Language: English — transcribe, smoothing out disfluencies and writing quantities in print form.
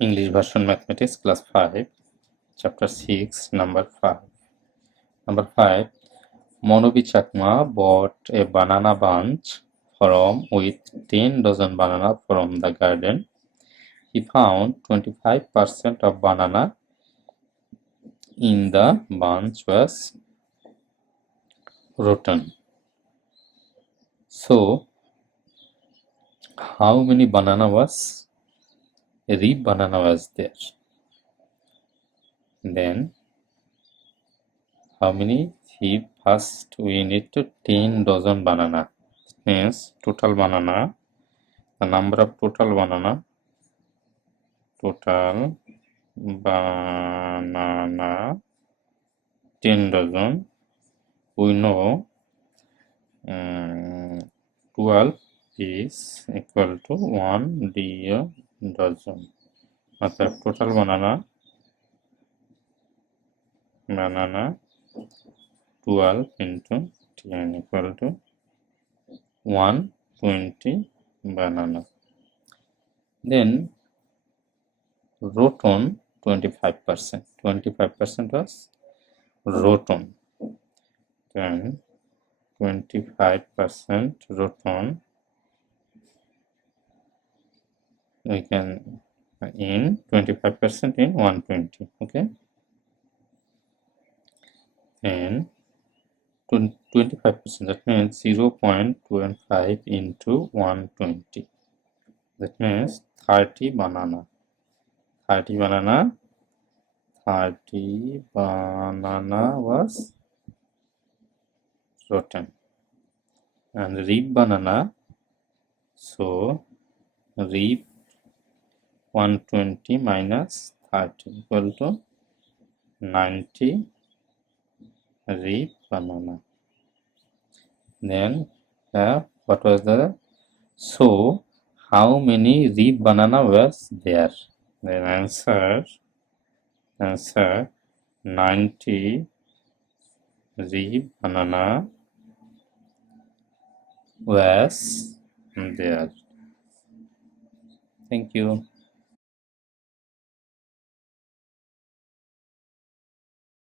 English version mathematics class 5 chapter 6 number 5. Number 5, Monobi Chakma bought a banana bunch with 10 dozen banana from the garden. He found 25% of banana in the bunch was rotten. So, how many ripe banana was there? Then, how many? First we need to 10 dozen banana. Means total banana, the number of total banana 10 dozen. We know 12 is equal to 1 dozen. অর্থাৎ total banana 12 into 10 equal to 120 banana. Then rotten 25%. 25% was rotten. Then 25% rotten. We can in 25% in 120. Okay. And 25%, that means 0.25 into 120. That means 30 banana. 30 banana was rotten. And ripe banana, so ripe 120 minus 30 equal to 90 ripe banana. Then what was the, so how many ripe banana was there? Then answer 90 ripe banana was there. Thank you.